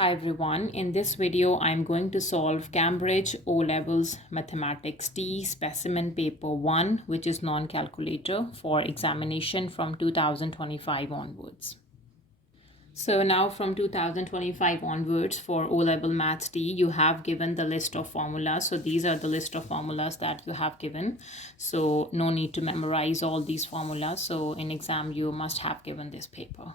Hi everyone, in this video I'm going to solve Cambridge O-Levels Mathematics T Specimen Paper 1, which is non-calculator, for examination from 2025 onwards. So now from 2025 onwards for O-Level Maths T, you have given the list of formulas. So these are the list of formulas that you have given. So no need to memorize all these formulas. So in exam you must have given this paper.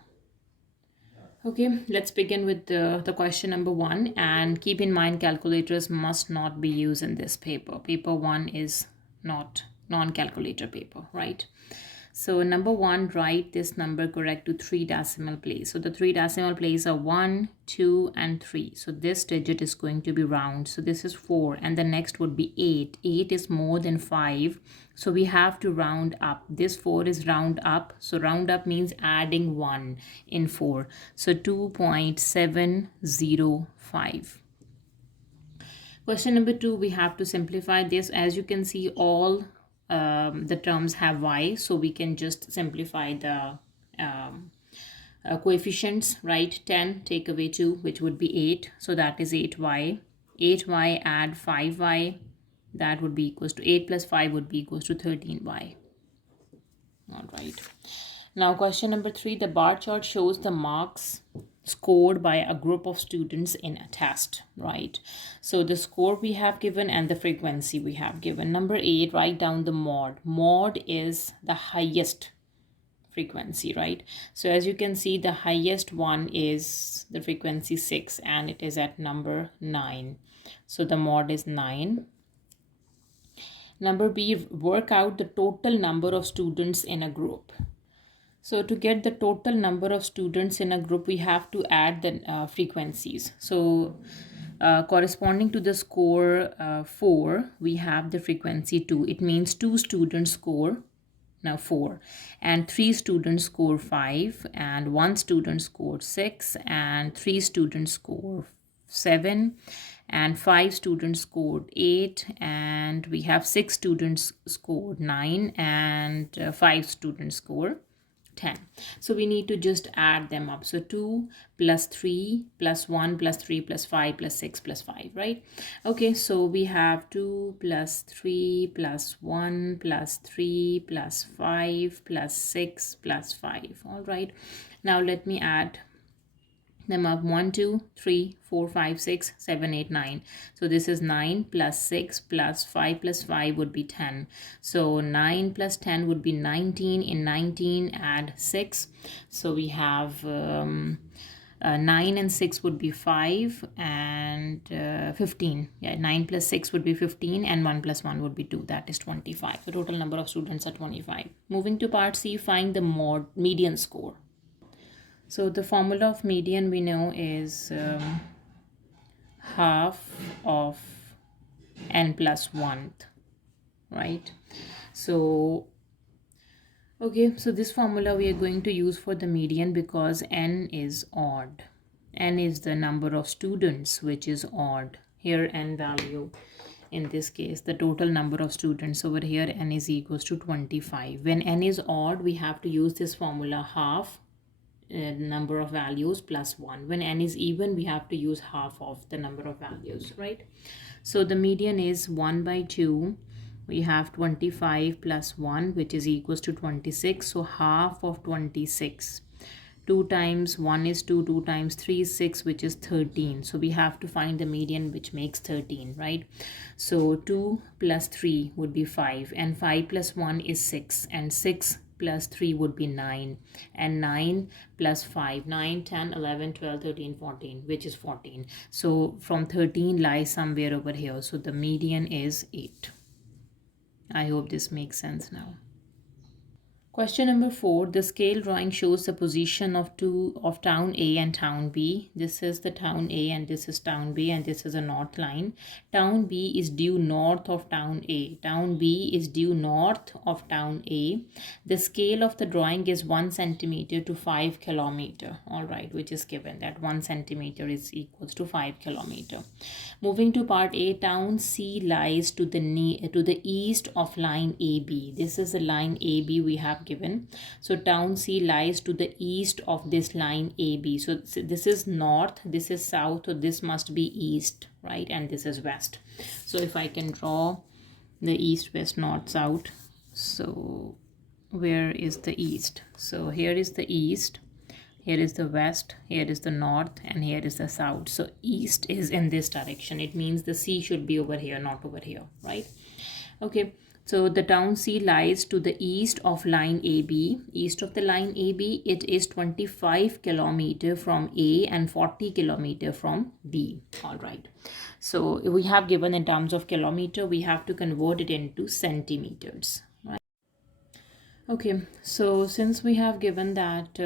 Okay, let's begin with the question number 1, and keep in mind calculators must not be used in this paper. Paper 1 is not non-calculator paper, right? So number 1, write this number correct to 3 decimal place. So the 3 decimal place are 1, 2 and 3. So this digit is going to be round. So this is 4 and the next would be 8. 8 is more than 5. So we have to round up. This 4 is round up. So round up means adding 1 in 4. So 2.705. Question number 2, we have to simplify this. As you can see, all the terms have y, so we can just simplify the coefficients, right? 10 take away 2, which would be 8, so that is 8y. 8y add 5y, that would be equals to 8 plus 5 would be equals to 13y. All right. Now question number 3, the bar chart shows the marks scored by a group of students in a test, right? So the score we have given and the frequency we have given. Number 8, write down the mod. Mod is the highest frequency, right? So as you can see, the highest one is the frequency 6 and it is at number 9. So the mod is 9. Number B, work out the total number of students in a group. So to get the total number of students in a group, we have to add the frequencies. So corresponding to the score 4, we have the frequency 2. It means 2 students score now 4 and 3 students score 5 and 1 student scored 6 and 3 students score 7 and 5 students scored 8 and we have 6 students scored 9 and 5 students score 10. So we need to just add them up. So 2 plus 3 plus 1 plus 3 plus 5 plus 6 plus 5, right? Okay, so we have 2 plus 3 plus 1 plus 3 plus 5 plus 6 plus 5. All right. Now let me add them up. 1 2 3 4 5 6 7 8 9. So this is 9 plus 6 plus 5 plus 5 would be 10. So 9 plus 10 would be 19. In 19 add 6. So we have 9 and 6 would be 5 and 15. Yeah, 9 plus 6 would be 15 and 1 plus 1 would be 2. That is 25. The total number of students are 25. Moving to part C, find the median score. So the formula of median we know is half of n plus 1th, right? So okay, so this formula we are going to use for the median because n is odd. N is the number of students, which is odd. Here n value, in this case the total number of students, over here n is equals to 25. When n is odd, we have to use this formula, half number of values plus 1. When n is even, we have to use half of the number of values, right? So the median is 1 by 2. We have 25 plus 1, which is equals to 26. So half of 26. 2 times 1 is 2, 2 times 3 is 6, which is 13. So we have to find the median, which makes 13, right? So 2 plus 3 would be 5 and 5 plus 1 is 6 and 6 plus 3 would be 9 and 9 plus 5, 9, 10, 11, 12, 13, 14, which is 14. So from 13 lies somewhere over here. So the median is 8. I hope this makes sense now. Question number 4, the scale drawing shows the position of town A and town B. This is the town A and this is town B and this is a north line. Town B is due north of town A. Town B is due north of town A. The scale of the drawing is 1 centimeter to 5 kilometer. All right, which is given that 1 centimeter is equals to 5 kilometer. Moving to part A, town C lies to the east of line AB. This is the line AB we have given. So town C lies to the east of this line AB. So this is north, this is south, so this must be east, right? And this is west. So if I can draw the east, west, north, south. So where is the east? So here is the east, here is the west, here is the north, and here is the south. So east is in this direction. It means the C should be over here, not over here, right? Okay, so the town C lies to the east of line AB. East of the line AB, it is 25 kilometer from A and 40 kilometer from B. All right. So we have given in terms of kilometer, we have to convert it into centimeters, right? Okay, so since we have given that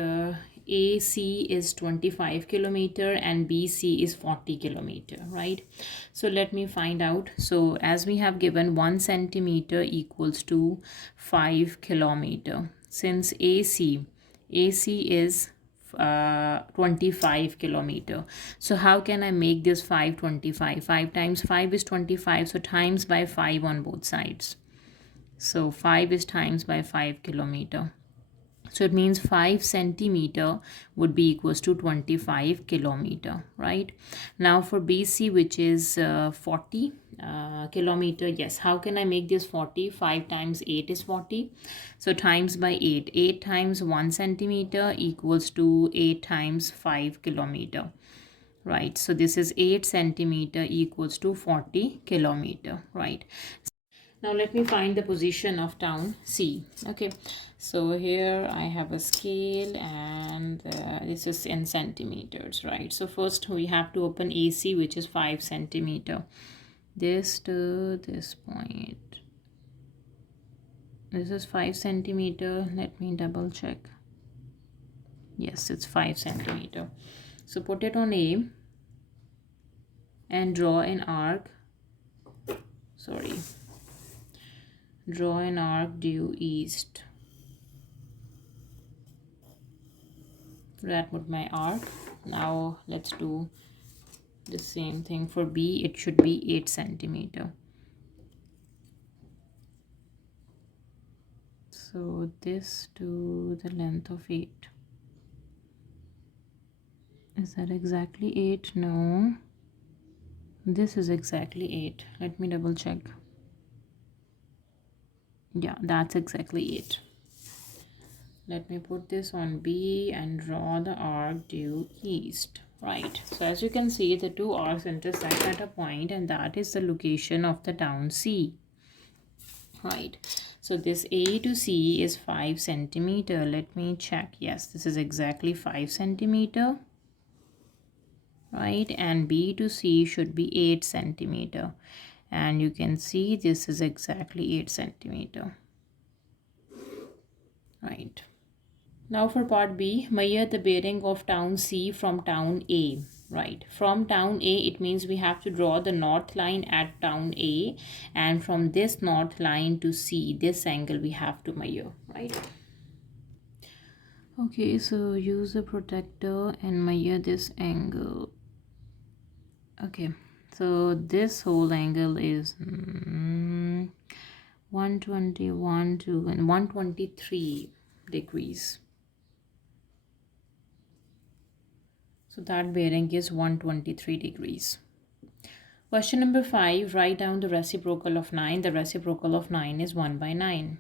AC is 25 kilometer and BC is 40 kilometer, right? So let me find out. So as we have given 1 centimeter equals to 5 kilometer. Since AC is 25 kilometer. So how can I make this 525? 5 times 5 is 25. So times by 5 on both sides. So 5 is times by 5 kilometer. So it means 5 centimeter would be equals to 25 kilometer, right? Now for BC, which is 40 kilometer, yes. How can I make this 40? 5 times 8 is 40. So times by 8. 8 times 1 centimeter equals to 8 times 5 kilometer, right? So this is 8 centimeter equals to 40 kilometer, right? Now let me find the position of town C. Okay, so here I have a scale and this is in centimeters, right? So first we have to open AC, which is 5 centimeter. This to this point. This is 5 centimeter. Let me double check. Yes, it's 5 centimeter. So put it on A and draw an arc. Sorry. Draw an arc due east. That would my arc. Now let's do the same thing for B. It should be 8 centimeter. So this to the length of 8. Is that exactly 8? No. This is exactly 8. Let me double check. Yeah, that's exactly 8. Let me put this on B and draw the arc due east, right? So as you can see, the two arcs intersect at a point, and that is the location of the town C, right? So this A to C is 5 centimeter. Let me check. Yes, this is exactly 5 centimeter, right? And B to C should be 8 centimeter. And you can see this is exactly 8 centimeter, right? Now for part B, measure the bearing of town C from town A, right? From town A, it means we have to draw the north line at town A, and from this north line to C, this angle we have to measure, right? Okay, so use a protector and measure this angle. Okay, so this whole angle is 121 to 123 degrees. So that bearing is 123 degrees. Question number 5, write down the reciprocal of 9. The reciprocal of 9 is 1 by 9.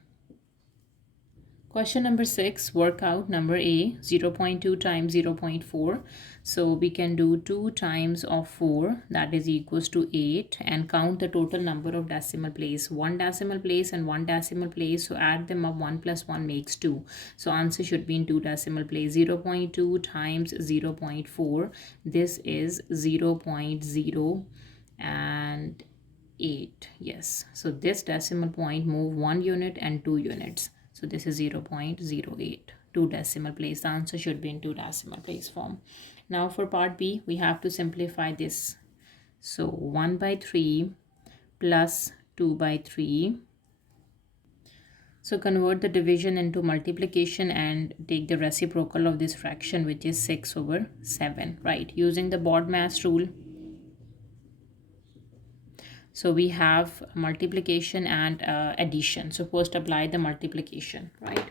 Question number 6, work out number A, 0.2 times 0.4. So we can do 2 times of 4, that is equals to 8, and count the total number of decimal place. 1 decimal place and 1 decimal place, so add them up. 1 plus 1 makes 2. So answer should be in 2 decimal place. 0.2 times 0.4, this is 0.0 and 8. Yes, so this decimal point move 1 unit and 2 units. So this is 0.08, 2 decimal place. The answer should be in 2 decimal place form. Now for part B, we have to simplify this. So 1 by 3 plus 2 by 3. So convert the division into multiplication and take the reciprocal of this fraction, which is 6 over 7, right? Using the BODMAS rule. So we have multiplication and addition. So first apply the multiplication, right?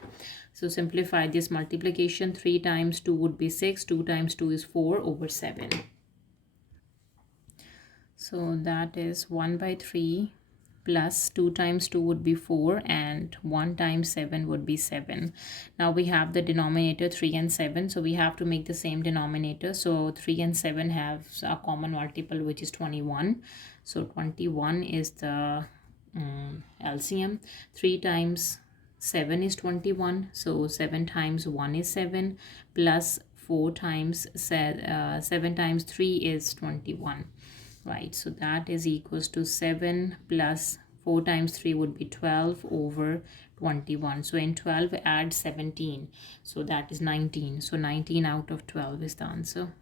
So simplify this multiplication. 3 times 2 would be 6. 2 times 2 is 4 over 7. So that is 1 by 3 plus 2 times 2 would be 4 and 1 times 7 would be 7. Now we have the denominator 3 and 7. So we have to make the same denominator. So 3 and 7 have a common multiple, which is 21. So 21 is the LCM. 3 times 7 is 21. So 7 times 1 is 7 plus 4 times 7 times 3 is 21. Right, so that is equals to 7 plus 4 times 3 would be 12 over 21. So in 12 add 17, so that is 19. So 19 out of 12 is the answer.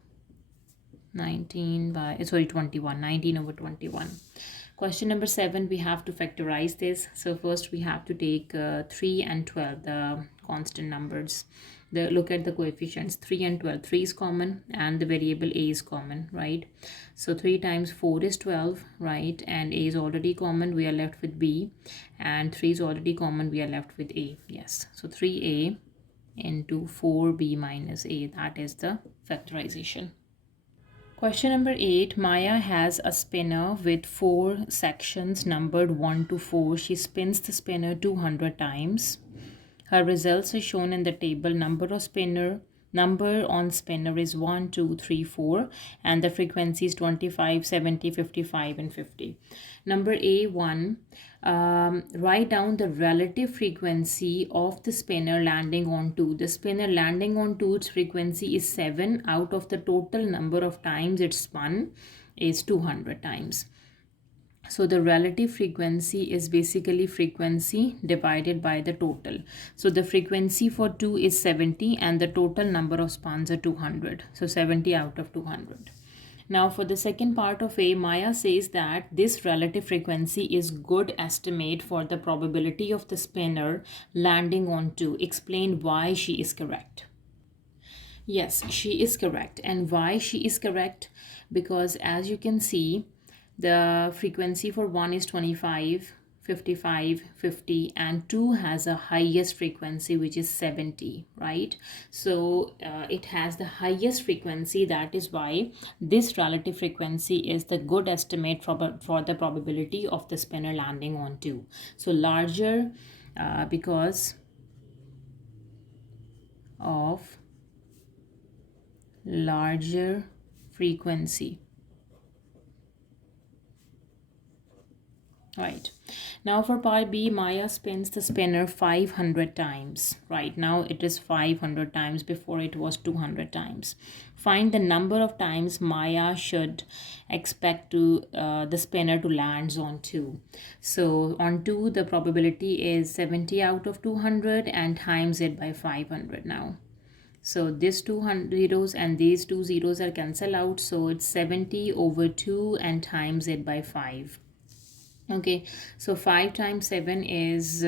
21, 19 over 21. Question number 7, we have to factorize this. So first we have to take 3 and 12, the constant numbers. Look at the coefficients. 3 and 12. 3 is common and the variable a is common, right? So 3 times 4 is 12, right? And a is already common, we are left with b. And 3 is already common, we are left with a. Yes, so 3a into 4b minus a, that is the factorization. Question number 8, Maya has a spinner with 4 sections numbered 1 to 4. She spins the spinner 200 times. Her results are shown in the table. Number on spinner is 1, 2, 3, 4, and the frequency is 25, 70, 55, and 50. Number A1, write down the relative frequency of the spinner landing on 2. The spinner landing on 2, its frequency is 7. Out of the total number of times it spun is 200 times. So the relative frequency is basically frequency divided by the total. So the frequency for 2 is 70 and the total number of spins are 200. So 70 out of 200. Now for the second part of A, Maya says that this relative frequency is good estimate for the probability of the spinner landing on 2. Explain why she is correct. Yes, she is correct. And why she is correct? Because as you can see, the frequency for 1 is 25, 55, 50, and 2 has a highest frequency, which is 70, right? So it has the highest frequency. That is why this relative frequency is the good estimate for the probability of the spinner landing on 2. So larger because of larger frequency. Right, now for part B, Maya spins the spinner 500 times. Right, now it is 500 times, before it was 200 times. Find the number of times Maya should expect the spinner to land on 2. So on 2 the probability is 70 out of 200 and times it by 500 now. So these 2 zeros and these 2 zeros are cancelled out, so it's 70 over 2 and times it by 5. Okay, so 5 times 7 is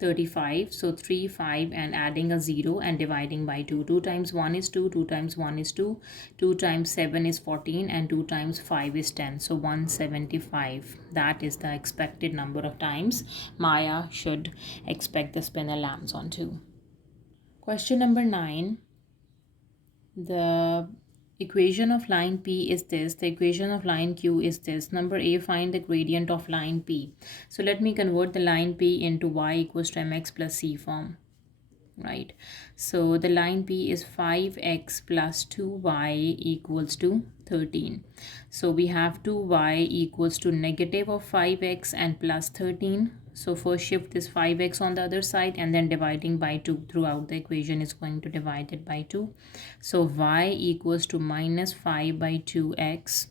35. So 3, 5 and adding a 0 and dividing by 2. 2 times 1 is 2, 2 times 1 is 2, 2 times 7 is 14 and 2 times 5 is 10. So 175. That is the expected number of times Maya should expect the spinner lands on 2. Question number 9. The equation of line P is this. The equation of line Q is this. Number A, find the gradient of line P. So let me convert the line P into y equals to mx plus c form. Right. So the line P is 5x plus 2y equals to 13. So we have 2y equals to negative of 5x and plus 13. So first shift this 5x on the other side and then dividing by 2 throughout the equation is going to divide it by 2. So y equals to minus 5 by 2x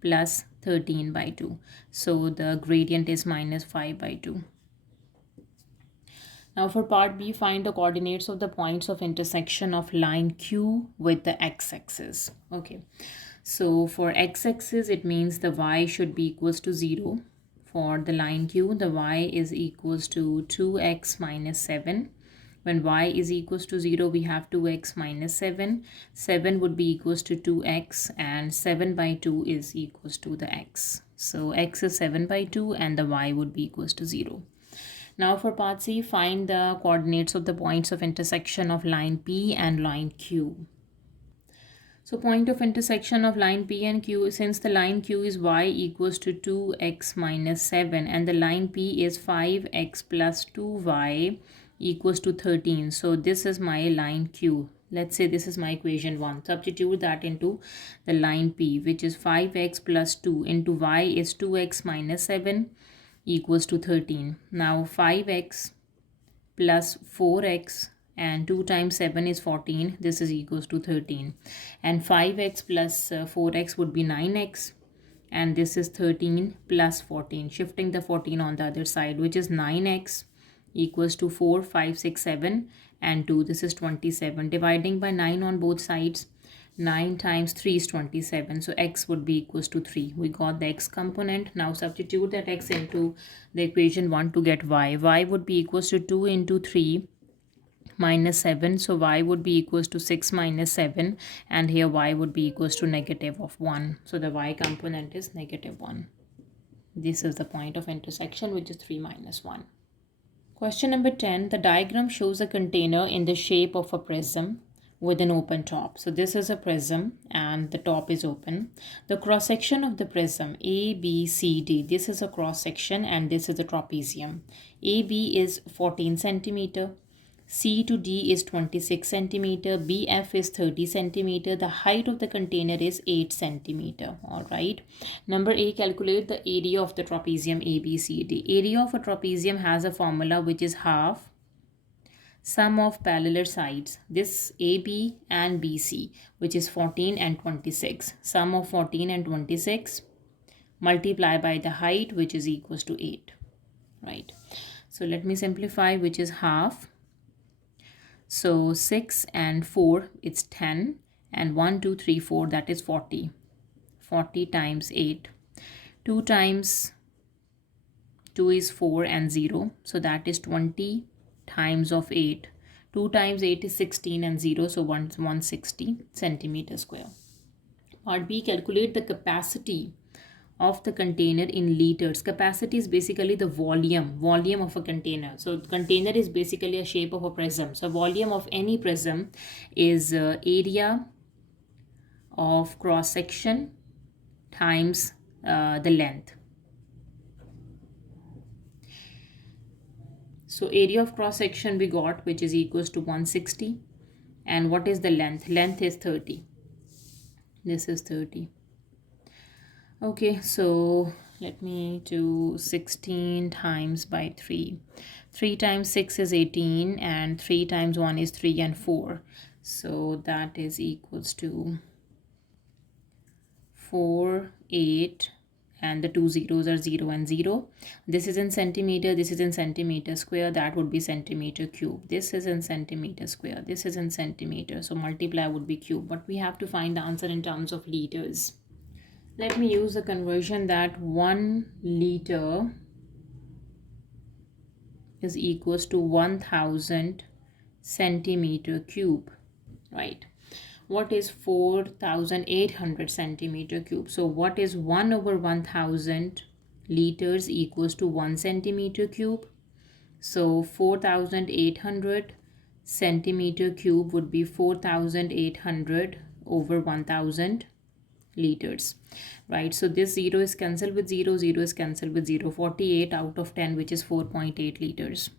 plus 13 by 2. So the gradient is minus 5 by 2. Now for part B, find the coordinates of the points of intersection of line Q with the x-axis. Okay, so for x-axis, it means the y should be equals to 0. For the line Q, the y is equals to 2x minus 7. When y is equals to 0, we have 2x minus 7. 7 would be equals to 2x, and 7 by 2 is equals to the x. So x is 7 by 2 and the y would be equals to 0. Now for part C, find the coordinates of the points of intersection of line P and line Q. So point of intersection of line P and Q, since the line Q is y equals to 2x minus 7 and the line P is 5x plus 2y equals to 13. So this is my line Q. Let's say this is my equation 1. Substitute that into the line P, which is 5x plus 2 into y is 2x minus 7 equals to 13. Now 5x plus 4x and 2 times 7 is 14. This is equals to 13. And 5x plus 4x would be 9x. And this is 13 plus 14. Shifting the 14 on the other side, which is 9x equals to 4, 5, 6, 7 and 2. This is 27. Dividing by 9 on both sides. 9 times 3 is 27. So x would be equals to 3. We got the x component. Now substitute that x into the equation 1 to get y. Y would be equals to 2 into 3 minus 7. So y would be equals to 6 minus 7. And here y would be equals to negative of 1. So the y component is negative 1. This is the point of intersection, which is 3 minus 1. Question number 10. The diagram shows a container in the shape of a prism with an open top. So this is a prism and the top is open. The cross section of the prism A, B, C, D. This is a cross section and this is a trapezium. AB is 14 centimeter. C to D is 26 centimeter. BF is 30 centimeter. The height of the container is 8 centimeter. All right. Number A, calculate the area of the trapezium ABCD. Area of a trapezium has a formula which is half sum of parallel sides. This AB and BC, which is 14 and 26. Sum of 14 and 26 multiply by the height, which is equals to 8. Right. So let me simplify, which is half. So 6 and 4, it's 10. And 1, 2, 3, 4, that is 40. 40 times 8. 2 times 2 is 4 and 0. So that is 20 times of 8. 2 times 8 is 16 and 0. So 160 centimeter square. Part B, calculate the capacity of the container in liters. Capacity is basically the volume of a container. So the container is basically a shape of a prism. So volume of any prism is area of cross section times the length. So area of cross section we got, which is equals to 160. And what is the length? Length is 30. This is 30. Okay, so let me do 16 times by 3. 3 times 6 is 18 and 3 times 1 is 3 and 4. So that is equals to 4, 8 and the two zeros are 0 and 0. This is in centimeter, this is in centimeter square, that would be centimeter cube. This is in centimeter square, this is in centimeter. So multiply would be cube, but we have to find the answer in terms of liters. Let me use the conversion that 1 liter is equals to 1000 centimeter cube, right? What is 4800 centimeter cube? So what is 1 over 1000 liters equals to 1 centimeter cube? So 4800 centimeter cube would be 4800 over 1000 liters, right? So this 0 is cancelled with 0, 0 is cancelled with 0. 48 out of 10, which is 4.8 liters.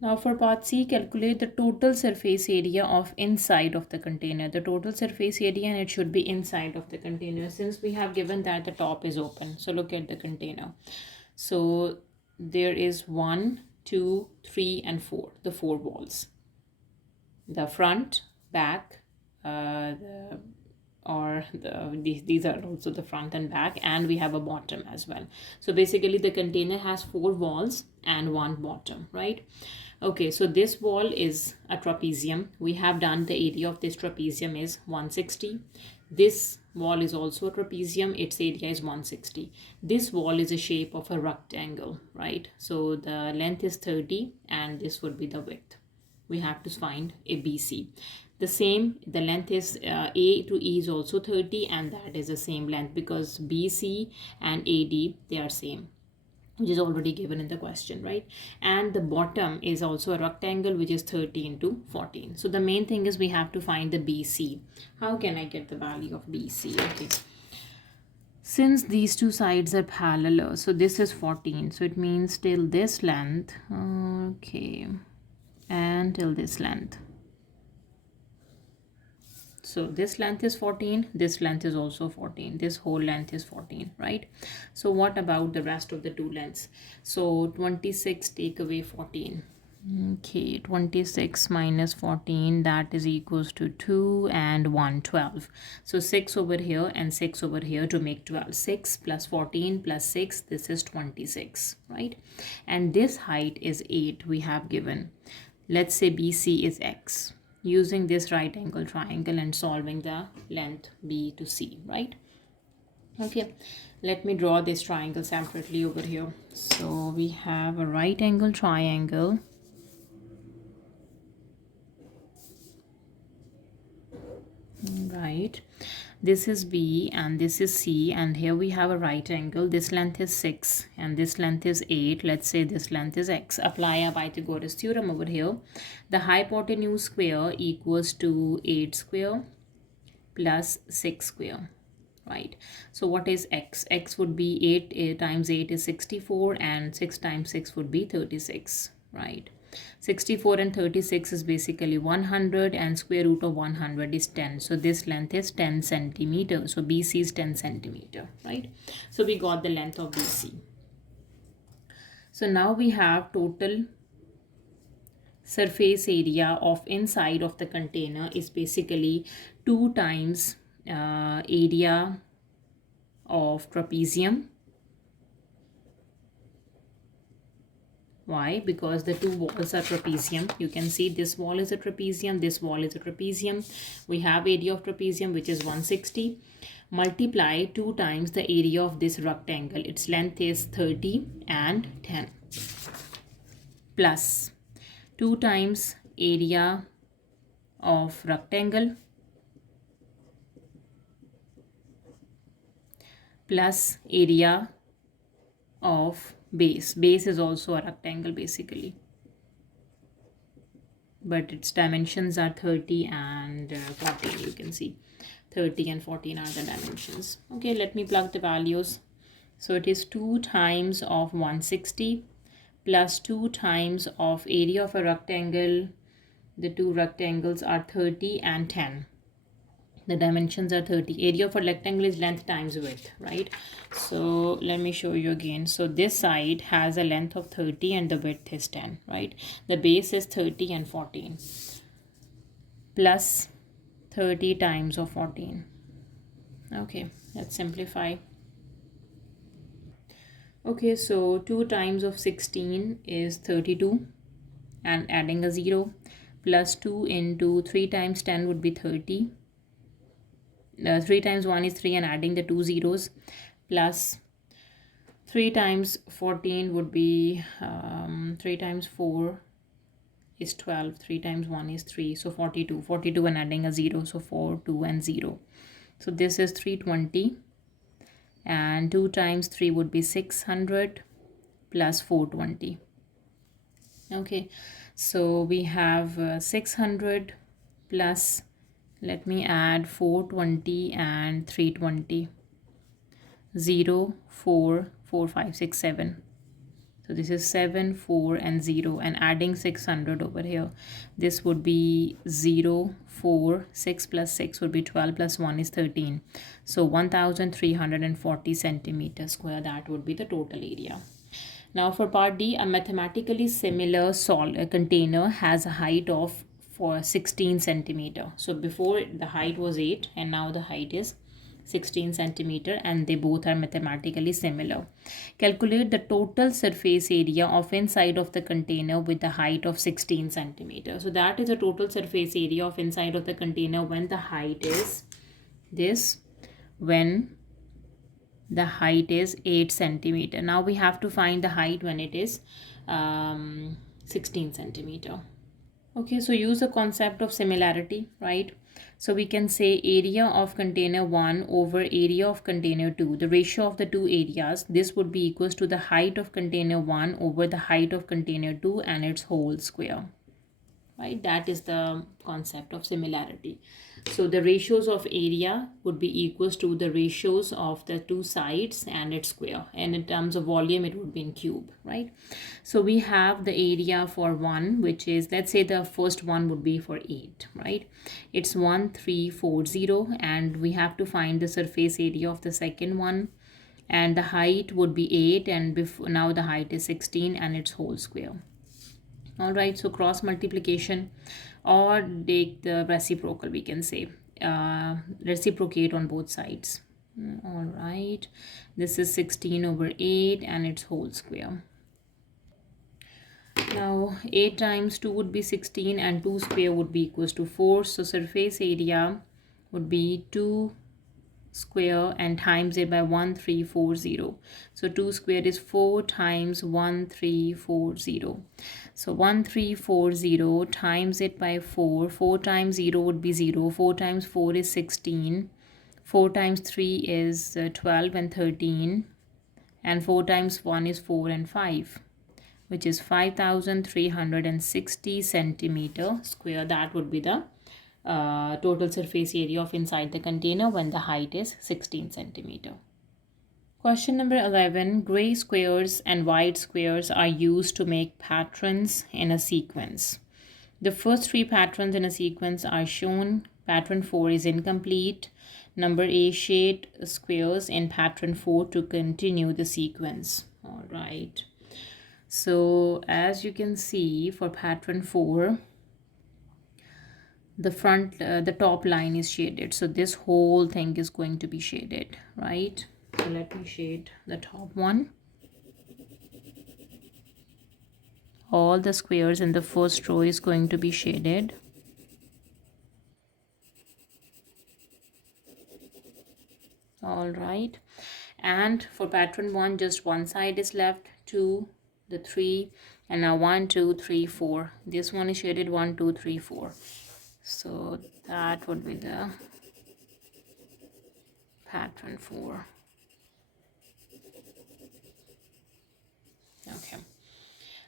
Now for part C, calculate the total surface area of inside of the container. The total surface area, and it should be inside of the container since we have given that the top is open. So look at the container. So there is 1, 2, 3 and 4, the 4 walls. The front, back, or are these are also the front and back, and we have a bottom as well. So basically the container has 4 walls and 1 bottom, right? Okay, so this wall is a trapezium. We have done the area of this trapezium is 160. This wall is also a trapezium. Its area is 160. This wall is a shape of a rectangle, right? So the length is 30 and this would be the width. We have to find a BC. The length is A to E is also 30, and that is the same length because BC and AD, they are same, which is already given in the question, right? And the bottom is also a rectangle, which is 30 into 14. So the main thing is we have to find the BC. How can I get the value of BC? Okay. Since these two sides are parallel, so this is 14. So it means till this length, okay, and till this length. So this length is 14, this length is also 14, this whole length is 14, right? So what about the rest of the two lengths? So 26 take away 14. Okay, 26 minus 14, that is equals to 2 and 1, 12. So 6 over here and 6 over here to make 12. 6 plus 14 plus 6, this is 26, right? And this height is 8 we have given. Let's say BC is x. Using this right angle triangle and solving the length B to C, right? Okay, let me draw this triangle separately over here. So we have a right angle triangle. Right, this is B and this is C, and here we have a right angle. This length is 6 and this length is 8. Let's say this length is x. Apply a Pythagoras theorem over here. The hypotenuse square equals to 8 square plus 6 square, right? So what is x? X would be 8 times 8 is 64, and 6 times 6 would be 36, right? 64 and 36 is basically 100, and square root of 100 is 10. So this length is 10 centimeters. So BC is 10 centimeter, right? So we got the length of BC. So now we have total surface area of inside of the container is basically 2 times area of trapezium. Why? Because the two walls are trapezium. You can see this wall is a trapezium, this wall is a trapezium. We have area of trapezium, which is 160. Multiply 2 times the area of this rectangle. Its length is 30 and 10. Plus 2 times area of rectangle plus area of base. Base is also a rectangle basically, but its dimensions are 30 and 14. You can see 30 and 14 are the dimensions. Okay, let me plug the values. So it is 2 times of 160 plus 2 times of area of a rectangle. The two rectangles are 30 and 10. The dimensions are 30. Area of a rectangle is length times width, right? So let me show you again. So this side has a length of 30 and the width is 10, right? The base is 30 and 14 plus 30 times of 14. Okay, let's simplify. Okay, so 2 times of 16 is 32 and adding a 0 plus 2 into 3 times 10 would be 30. 3 times 1 is 3 and adding the 2 zeros plus 3 times 14 would be 3 times 4 is 12. 3 times 1 is 3. So 42. 42 and adding a 0. So 4, 2 and 0. So this is 320. And 2 times 3 would be 600 plus 420. Okay. So we have 600 plus, let me add 420 and 320. 0, 4, 4, 5, 6, 7. So this is 7, 4 and 0 and adding 600 over here. This would be 0, 4, 6 plus 6 would be 12 plus 1 is 13. So 1340 centimeters square, that would be the total area. Now for part D, a mathematically similar container has a height of 16 centimeter. So before the height was 8 and now the height is 16 centimeter, and they both are mathematically similar. Calculate the total surface area of inside of the container with the height of 16 centimeter. So that is the total surface area of inside of the container when the height is this, when the height is 8 centimeter. Now we have to find the height when it is 16 centimeter. Okay, so use the concept of similarity, right? So we can say area of container 1 over area of container 2. The ratio of the two areas, this would be equals to the height of container 1 over the height of container 2 and its whole square. Right, that is the concept of similarity. So the ratios of area would be equals to the ratios of the two sides and its square, and in terms of volume it would be in cube, right? So we have the area for 1, which is, let's say the first one would be for 8, right? It's 1340, and we have to find the surface area of the second one, and the height would be 8, and before, now the height is 16 and its whole square. All right, so cross multiplication, or take the reciprocal, we can say reciprocate on both sides. All right, this is 16 over 8 and its whole square. Now 8 times 2 would be 16, and 2 square would be equals to 4. So surface area would be 2 square and times it by 1340. So 2 square is 4 times 1340. So 1340 times it by 4. 4 times 0 would be 0. 4 times 4 is 16. 4 times 3 is 12 and 13. And 4 times 1 is 4 and 5, which is 5360 centimeter square. That would be the total surface area of inside the container when the height is 16 centimeter. Question number 11. Gray squares and white squares are used to make patterns in a sequence. The first 3 patterns in a sequence are shown. Pattern 4 is incomplete. Number A shade squares in pattern 4 to continue the sequence. All right. So as you can see, for pattern 4, the top line is shaded, so this whole thing is going to be shaded, right? So let me shade the top one. All the squares in the first row is going to be shaded. All right, and for pattern 1, just one side is left, 2, the 3, and now 1 2 3 4. This one is shaded 1 2 3 4. So that would be the pattern 4. Okay.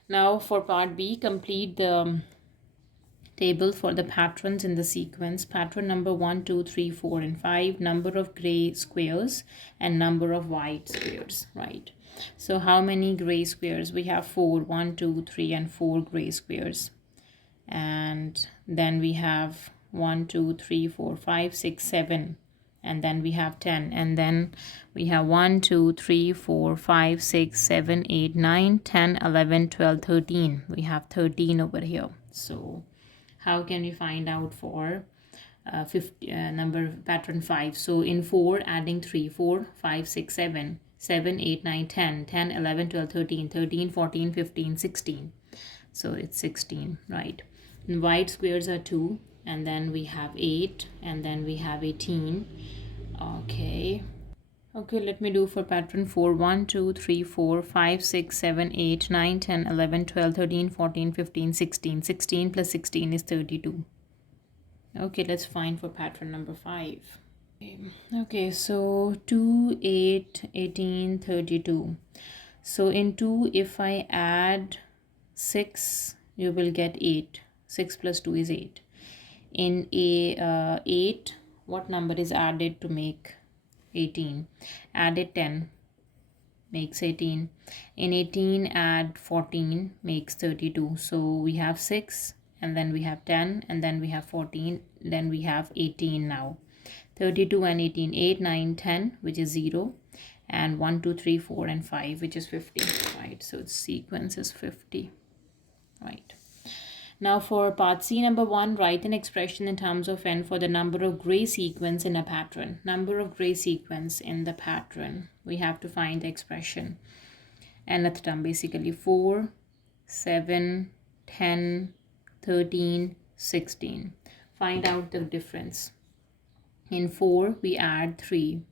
Now for part B, complete the table for the patterns in the sequence. Pattern number 1, 2, 3, 4, and 5. Number of gray squares and number of white squares, right? So how many gray squares? We have 4. 1, 2, 3, and 4 gray squares. And then we have 1 2 3 4 5 6 7, and then we have 10, and then we have 1 2 3 4 5 6 7 8 9 10 11 12 13. We have 13 over here. So how can we find out for number pattern 5? So in 4, adding 3, 4 5 6 7 7 8 9 10 10 11 12 13 13 14 15 16. So it's 16, right? And white squares are 2, and then we have 8, and then we have 18. Okay, let me do for pattern 4. 1 2 3 4 5 6 7 8 9 10 11 12 13 14 15 16. 16 plus 16 is 32. Okay, let's find for pattern number 5. Okay, so 2 8 18 32. So in 2, if I add 6, you will get 8. 6 plus 2 is 8. In 8, what number is added to make 18? Added 10 makes 18. In 18, add 14 makes 32. So we have 6, and then we have 10, and then we have 14, then we have 18 now. 32 and 18, 8 9 10, which is 0, and 1 2 3 4 and 5, which is 50, right? So its sequence is 50, right? Now for part C number 1, write an expression in terms of n for the number of gray sequence in a pattern. Number of gray sequence in the pattern. We have to find the expression. Nth term basically 4, 7, 10, 13, 16. Find out the difference. In 4 we add 3.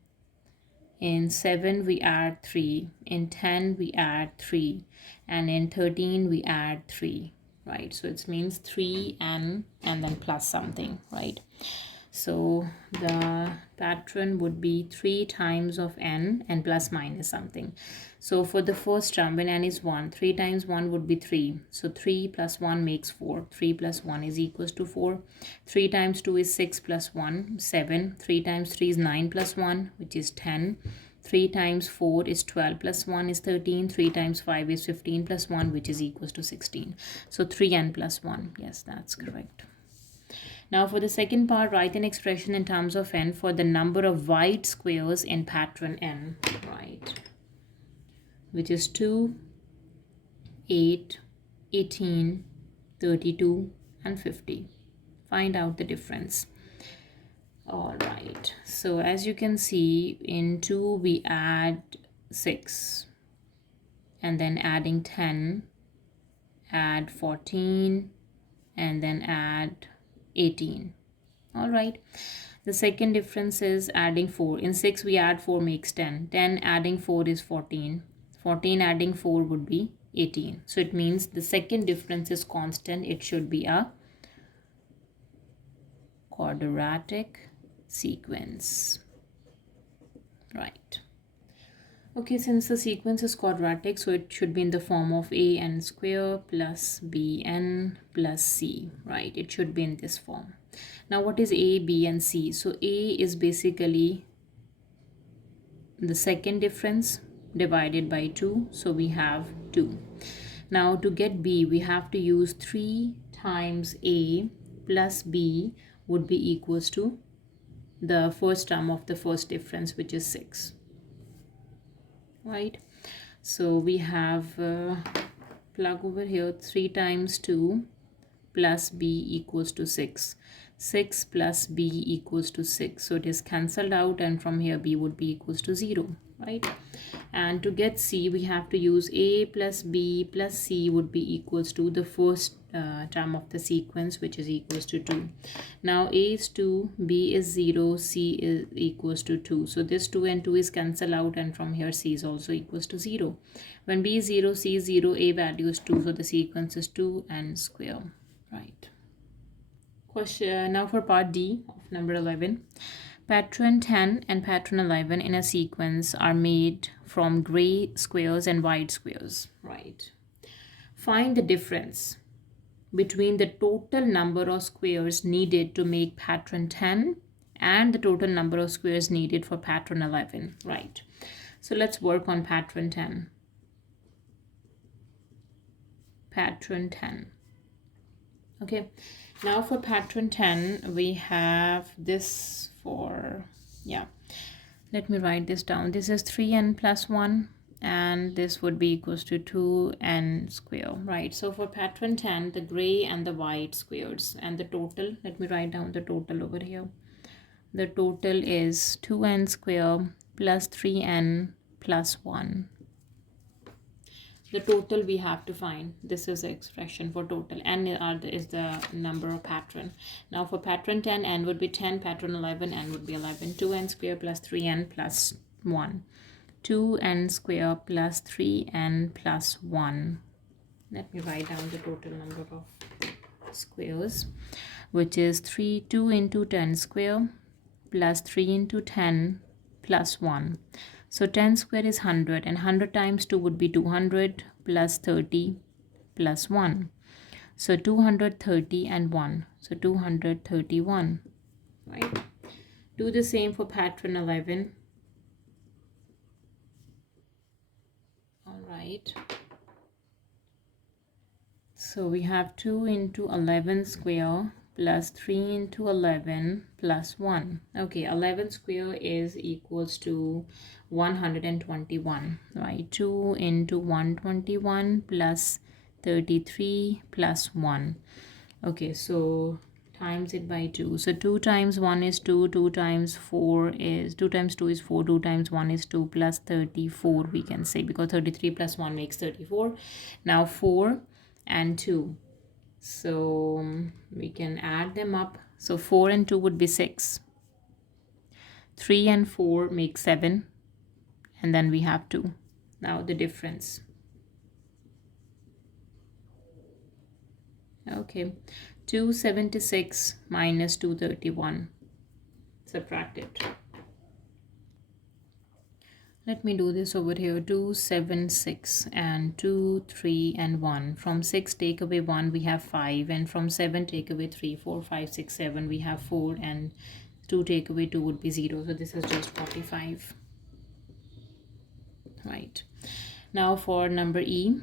In 7 we add 3. In 10 we add 3. And in 13 we add 3. Right, so it means 3n and then plus something, right? So the pattern would be 3 times of n and plus minus something. So for the first term, when n is 1, 3 times 1 would be 3. So 3 plus 1 makes 4. 3 plus 1 is equals to 4. 3 times 2 is 6 plus 1, 7. 3 times 3 is 9 plus 1, which is 10. 3 times 4 is 12 plus 1 is 13. 3 times 5 is 15 plus 1, which is equals to 16. So 3n plus 1. Yes, that's correct. Now for the second part, write an expression in terms of n for the number of white squares in pattern n, right? Which is 2, 8, 18, 32, and 50. Find out the difference. All right, so as you can see, in 2 we add 6, and then adding 10, add 14, and then add 18. All right, the second difference is adding 4. In 6 we add 4 makes 10. 10 adding 4 is 14. 14 adding 4 would be 18. So it means the second difference is constant. It should be a quadratic sequence, right? Okay, since the sequence is quadratic, so it should be in the form of an square plus bn plus c, right? It should be in this form. Now what is a, b, and c? So a is basically the second difference divided by 2, so we have 2. Now to get b, we have to use 3 times a plus b would be equals to the first term of the first difference, which is 6, right? So we have plug over here 3 times 2 plus b equals to 6. 6 plus b equals to 6, so it is cancelled out, and from here b would be equals to 0, right? And to get c, we have to use a plus b plus c would be equals to the first term of the sequence, which is equals to 2. Now a is 2, b is 0, c is equals to 2. So this 2 and 2 is cancelled out, and from here c is also equals to 0. When b is 0, c is 0, a value is 2, so the sequence is 2n square, right? Question now for part D of number 11. Pattern 10 and pattern 11 in a sequence are made from gray squares and white squares, right? Find the difference between the total number of squares needed to make pattern 10 and the total number of squares needed for pattern 11, right? So let's work on pattern 10. Pattern 10. Okay, now for pattern 10, we have this for, let me write this down. This is 3n plus 1, and this would be equals to 2n square, right? So for pattern 10, the gray and the white squares, and the total, let me write down the total over here. The total is 2n square plus 3n plus 1. The total we have to find. This is the expression for total. N is the number of pattern. Now for pattern 10, n would be 10. Pattern 11, n would be 11. 2n square plus 3n plus 1. 2n square plus 3n plus 1. Let me write down the total number of squares, which is 2 into 10 square plus 3 into 10 plus 1. So 10 square is 100, and 100 times 2 would be 200 plus 30 plus 1. So 230 and 1. So 231, right? Do the same for pattern 11. All right. So we have 2 into 11 square plus 3 into 11 plus 1. Okay, 11 square is equals to 121, right? 2 into 121 plus 33 plus 1. Okay, so times it by 2. So 2 times 1 is 2, 2 times 4 is 2 times 2 is 4, 2 times 1 is 2 plus 34 we can say, because 33 plus 1 makes 34. Now 4 and 2. So we can add them up. So 4 and 2 would be 6. 3 and 4 make 7. And then we have 2. Now the difference. Okay, 276 minus 231. Subtract it. Let me do this over here. 2, 7, 6 and 2, 3 and 1. From 6 take away 1 we have 5, and from 7 take away 3, 4, 5, 6, 7 we have 4, and 2 take away 2 would be 0. So this is just 45. Right. Now for number E.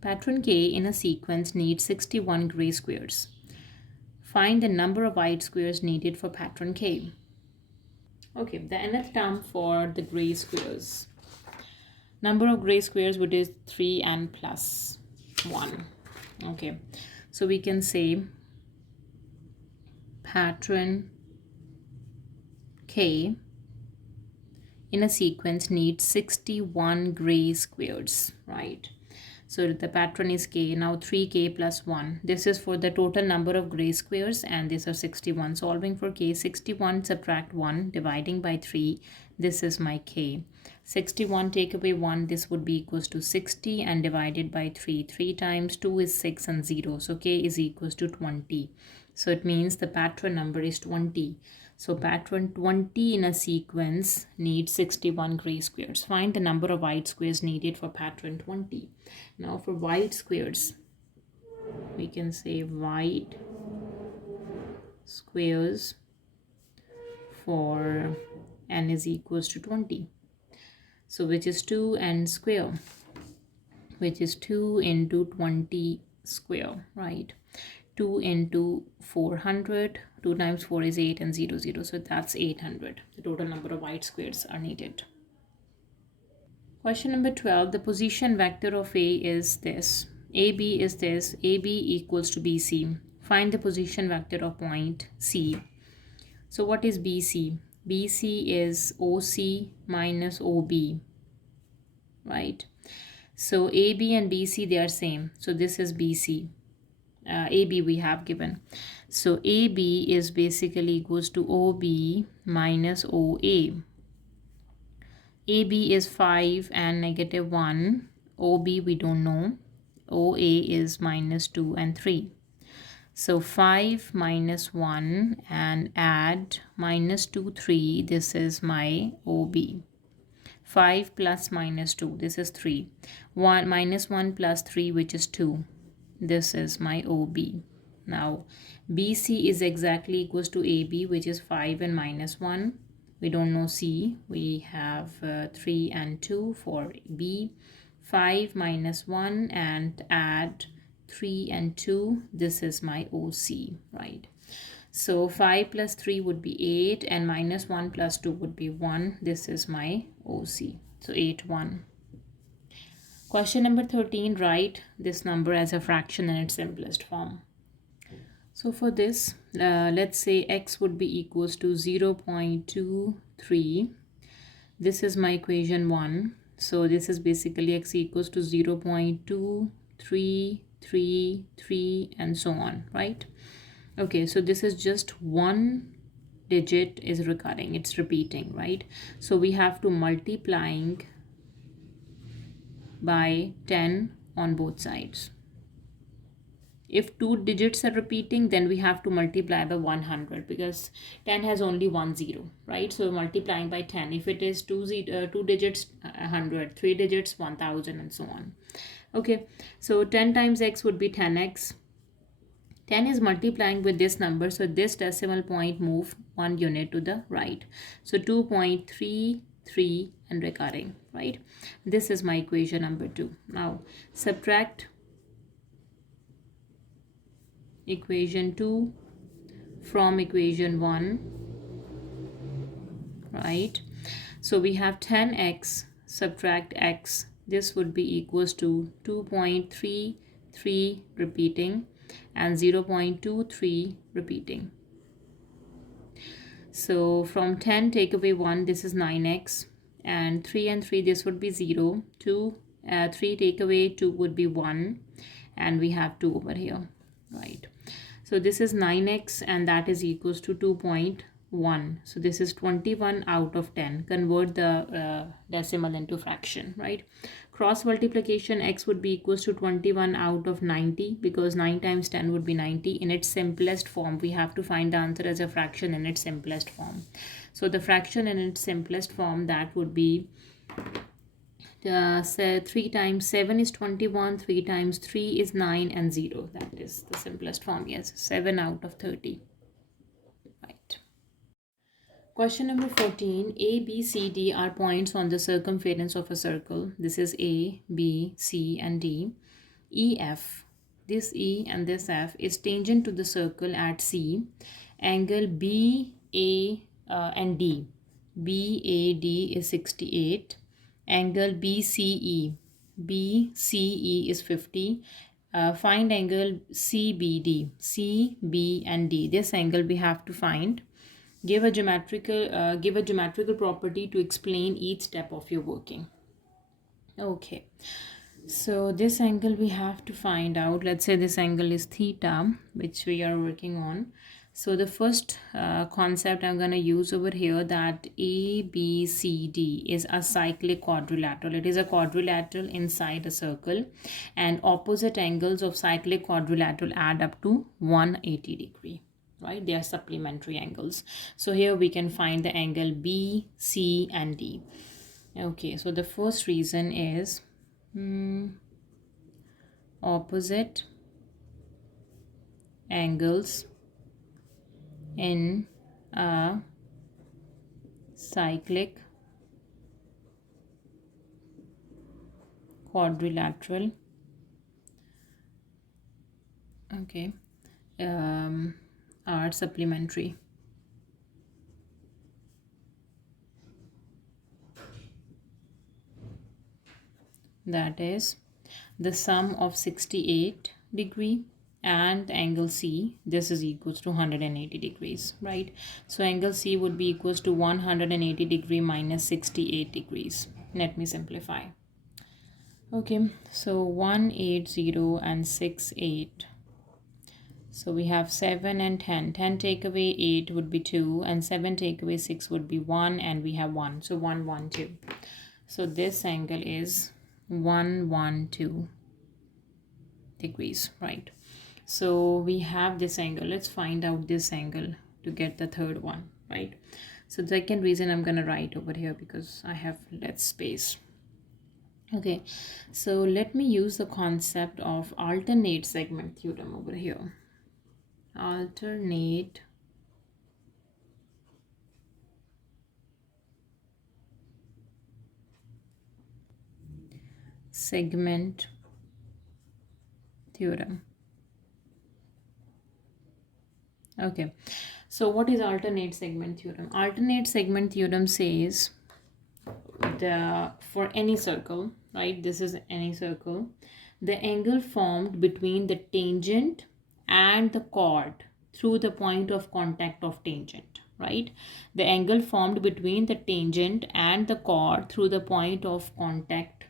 Patron K in a sequence needs 61 gray squares. Find the number of white squares needed for patron K. Okay, the nth term for the gray squares. Number of gray squares would is 3 and plus 1. Okay, so we can say patron K in a sequence needs 61 gray squares, right? So the patron is K. Now 3K plus 1. This is for the total number of gray squares, and these are 61. Solving for K, 61 subtract 1, dividing by 3. This is my K. 61 take away 1, this would be equals to 60, and divided by 3. 3 times 2 is 6 and 0. So K is equals to 20. So it means the patron number is 20. So patron 20 in a sequence needs 61 gray squares. Find the number of white squares needed for patron 20. Now for white squares, we can say white squares for n is equals to 20. So which is 2n square, which is 2 into 20 square, right? 2 into 400, 2 times 4 is 8 and 0, 0. So that's 800. The total number of white squares are needed. Question number 12. The position vector of A is this. AB is this. AB equals to BC. Find the position vector of point C. So what is BC? BC is OC minus OB, right? So AB and BC, they are same. So this is BC. AB we have given. So AB is basically equals to OB minus OA. AB is 5 and negative 1. OB we don't know. OA is minus 2 and 3. So 5 minus 1 and add minus 2, 3. This is my OB. 5 plus minus 2. This is 3. 1 minus 1 plus 3, which is 2. This is my OB. Now BC is exactly equals to AB, which is 5 and minus 1. We don't know C. We have 3 and 2 for B. 5 minus 1 and add 3 and 2. This is my OC, right? So 5 plus 3 would be 8, and minus 1 plus 2 would be 1. This is my OC. So 8, 1. Question number 13, write this number as a fraction in its simplest form. So for this, let's say x would be equals to 0.23. This is my equation 1. So this is basically x equals to 0.2333 and so on, right? Okay, so this is just one digit is recurring, it's repeating, right? So we have to multiplying by 10 on both sides. If two digits are repeating, then we have to multiply by 100, because 10 has only 1 0, right? So multiplying by 10. If it is two digits, 100, 3 digits, 1000, and so on. Okay, so 10 times x would be 10x. 10 is multiplying with this number, so this decimal point move 1 unit to the right. So 2.33 and recurring, right? This is my equation number 2. Now subtract equation 2 from equation 1, right? So we have 10x subtract x. This would be equals to 2.33 repeating and 0.23 repeating. So from 10 take away 1, this is 9x, and 3 and 3, this would be 0. 2, 3 take away 2 would be 1, and we have 2 over here, right? So this is 9x, and that is equals to 2.1. So this is 21 out of 10. Convert the decimal into fraction, right? Cross multiplication, x would be equals to 21 out of 90, because 9 times 10 would be 90. In its simplest form, we have to find the answer as a fraction in its simplest form. So the fraction in its simplest form, that would be say 3 times 7 is 21, 3 times 3 is 9, and 0. That is the simplest form. Yes, 7 out of 30. Right. Question number 14. A, B, C, D are points on the circumference of a circle. This is A, B, C, and D. E, F. This E and this F is tangent to the circle at C. Angle B, A, and D. BAD is 68. Angle BCE. BCE is 50. Find angle CBD. C, B, and D. This angle we have to find. Give a geometrical property to explain each step of your working. Okay, so this angle we have to find out. Let's say this angle is theta, which we are working on. So the first concept I'm going to use over here, that ABCD is a cyclic quadrilateral. It is a quadrilateral inside a circle, and opposite angles of cyclic quadrilateral add up to 180 degree. Right, they are supplementary angles. So here we can find the angle B, C, and D. Okay, so the first reason is opposite angles in a cyclic quadrilateral. Okay, are supplementary. That is the sum of 68 degree and angle C, this is equals to 180 degrees, right? So angle C would be equals to 180 degree minus 68 degrees. Let me simplify. Okay, so 180 and 68. So we have 7 and 10. 10 take away 8 would be 2, and 7 take away 6 would be 1, and we have 1. So 112. So this angle is 112 degrees, right? So we have this angle. Let's find out this angle to get the third one, right? So the second reason I'm going to write over here because I have less space. Okay, so let me use the concept of alternate segment theorem over here. Alternate segment theorem. Okay, so what is alternate segment theorem? Alternate segment theorem says for any circle, right? This is any circle. The angle formed between the tangent and the chord through the point of contact of tangent, right? The angle formed between the tangent and the chord through the point of contact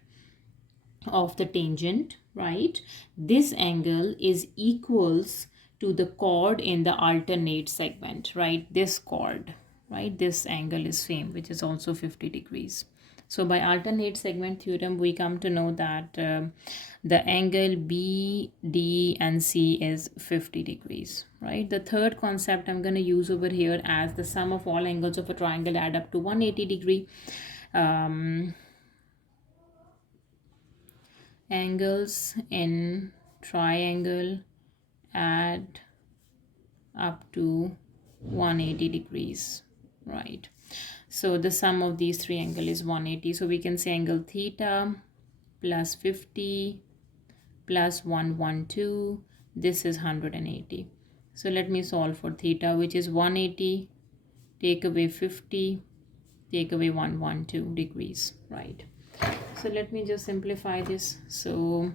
of the tangent, right? This angle is equals to the chord in the alternate segment, right? This chord, right? This angle is same, which is also 50 degrees. So by alternate segment theorem, we come to know that the angle B, D, and C is 50 degrees, right? The third concept I'm going to use over here as the sum of all angles of a triangle add up to 180 degree. Angles in triangle add up to 180 degrees, right? So the sum of these three angles is 180. So we can say angle theta plus 50 plus 112, this is 180. So let me solve for theta, which is 180, take away 50, take away 112 degrees, right? So let me just simplify this. So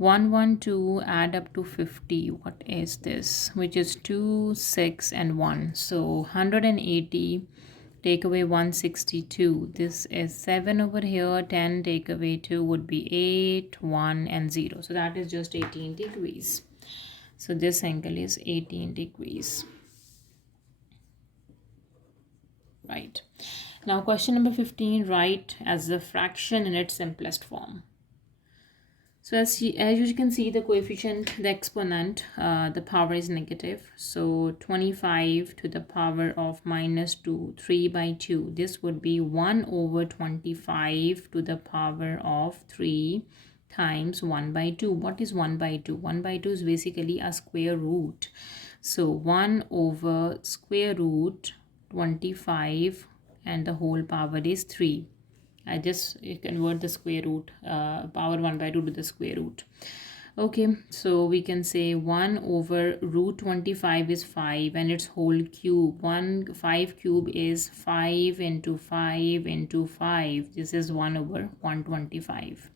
112 add up to 50. What is this? Which is 2, 6, and 1. So 180 take away 162. This is 7 over here. 10 take away 2 would be 8, 1, and 0. So that is just 18 degrees. So this angle is 18 degrees. Right. Now question number 15, write as a fraction in its simplest form. So as you can see, the coefficient, the exponent, the power is negative. So 25 to the power of minus 2, 3 by 2. This would be 1 over 25 to the power of 3 times 1 by 2. What is 1 by 2? 1 by 2 is basically a square root. So 1 over square root 25 and the whole power is 3. I just convert the square root, power 1 by 2 to the square root. Okay, so we can say 1 over root 25 is 5 and its whole cube. 5 cube is 5 into 5 into 5. This is 1 over 125.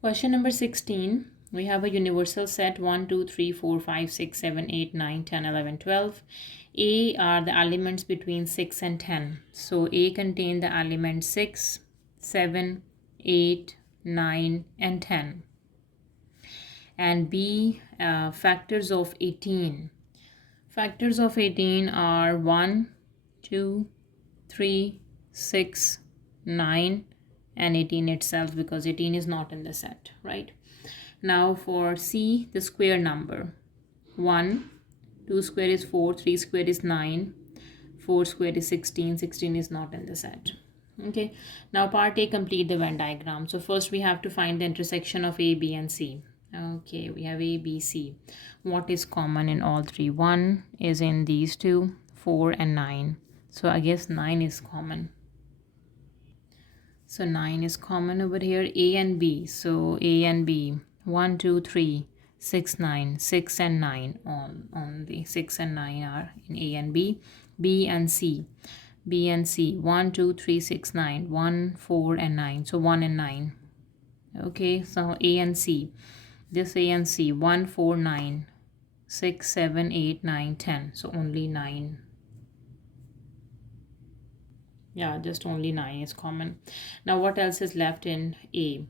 Question number 16. We have a universal set 1, 2, 3, 4, 5, 6, 7, 8, 9, 10, 11, 12. A are the elements between 6 and 10. So A contain the elements 6, 7, 8, 9, and 10. And B, factors of 18. Factors of 18 are 1, 2, 3, 6, 9, and 18 itself, because 18 is not in the set, right? Now for C, the square number. 1, 2 square is 4, 3 square is 9, 4 square is 16, 16 is not in the set. Okay, now part A, complete the Venn diagram. So first we have to find the intersection of A, B, and C. Okay, we have A, B, C. What is common in all three? 1 is in these two, 4 and 9. So I guess 9 is common. So 9 is common over here. A and B. So A and B. 1, 2, 3, 6, 9. 6 and 9 on the 6 and 9 are in A and B. B and C. B and C. 1, 2, 3, 6, 9. 1, 4, and 9. So 1 and 9. Okay, so A and C. This A and C. 1, 4, 9. 6, 7, 8, 9, 10. So only 9. Yeah, just only 9 is common. Now what else is left in A?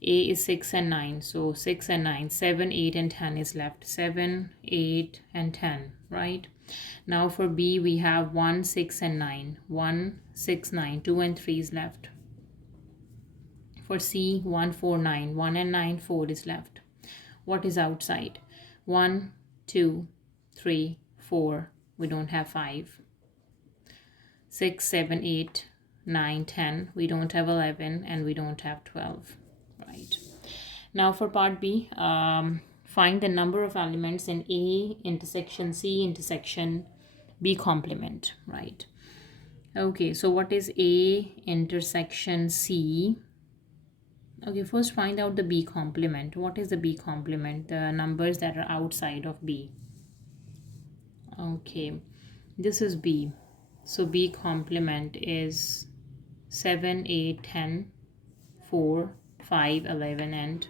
A is 6 and 9. So 6 and 9, 7, 8, and 10 is left. 7, 8, and 10, right? Now for B, we have 1, 6, and 9. 1, 6, 9. 2 and 3 is left. For C, 1, 4, 9. 1 and 9, 4 is left. What is outside? 1, 2, 3, 4. We don't have 5. 6, 7, 8, 9, 10. We don't have 11 and we don't have 12, right? Now for part B, find the number of elements in A intersection C intersection B complement, right? Okay, so what is A intersection C? Okay, first find out the B complement. What is the B complement? The numbers that are outside of B. Okay, this is B. So B complement is 7, 8, 10, 4, 5, 11, and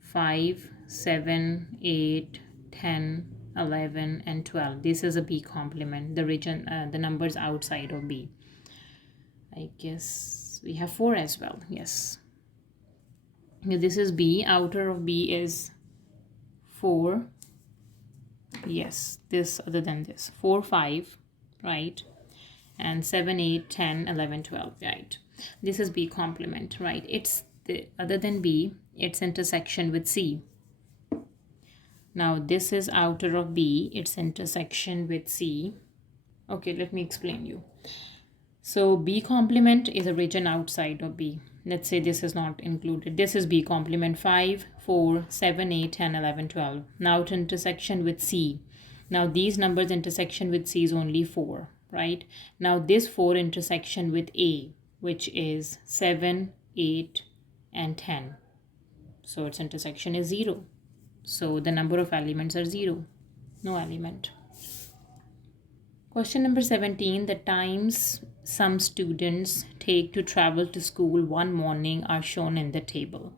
5, 7, 8, 10, 11, and 12. This is a B complement, the region, the numbers outside of B. I guess we have 4 as well, yes. This is B, outer of B is 4. Yes, this other than this, 4, 5, right? And 7, 8, 10, 11, 12, right? This is B complement, right? It's the other than B, its intersection with C. Now this is outer of B, its intersection with C. Okay, let me explain you. So B complement is a region outside of B. Let's say this is not included. This is B complement 5, 4, 7, 8, 10, 11, 12. Now its intersection with C. Now these numbers intersection with C is only 4. Right? Now this 4 intersection with A, which is 7, 8, and 10. So its intersection is 0. So the number of elements are 0. No element. Question number 17. The times some students take to travel to school one morning are shown in the table.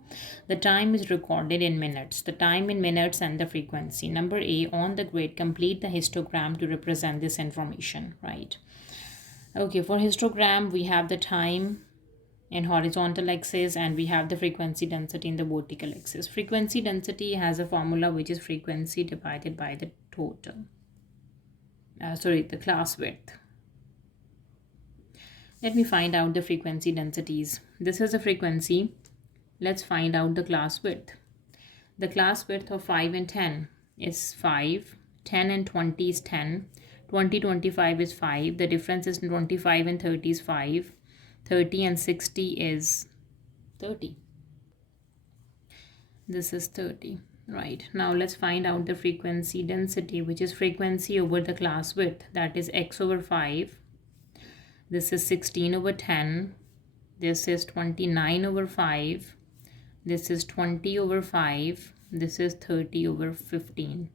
The time is recorded in minutes. The time in minutes and the frequency. Number A, on the grid, complete the histogram to represent this information, right? Okay, for histogram, we have the time in horizontal axis and we have the frequency density in the vertical axis. Frequency density has a formula which is frequency divided by the total. The class width. Let me find out the frequency densities. This is the frequency. Let's find out the class width. The class width of 5 and 10 is 5. 10 and 20 is 10. 20, 25 is 5. The difference is 25 and 30 is 5. 30 and 60 is 30. This is 30. Right, now let's find out the frequency density, which is frequency over the class width, that is x over 5. This is 16 over 10. This is 29 over 5. This is 20 over 5. This is 30 over 15.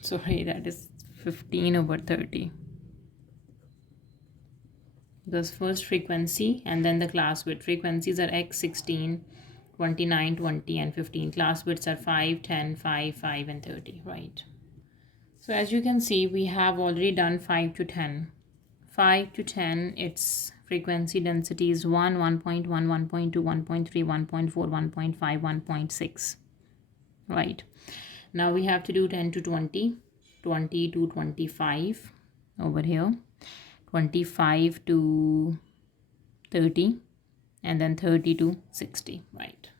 Sorry, that is 15 over 30. Because first frequency and then the class width. Frequencies are x, 16, 29, 20 and 15. Class widths are 5, 10, 5, 5 and 30, right? So as you can see, we have already done 5 to 10. 5 to 10, its frequency density is 1, 1.1, 1.2, 1.3, 1.4, 1.5, 1.6, right? Now we have to do 10 to 20, 20 to 25 over here. 25 to 30 and then 30 to 60, right?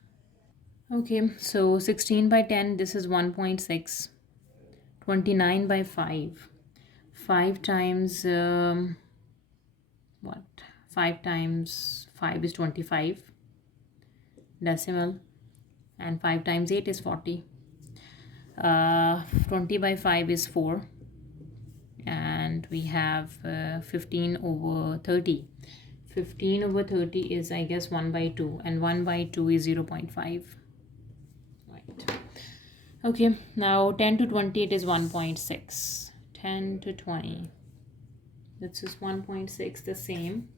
Okay, so 16 by 10, this is 1.6. 29 by 5. 5 times 5 times 5 is 25 decimal, and 5 times 8 is 40. 20 by 5 is 4. And we have 15 over 30. 15 over 30 is, I guess, 1 by 2, and 1 by 2 is 0.5, right? Okay, now 10 to 20, it is 1.6. 10 to 20, this is 1.6, the same.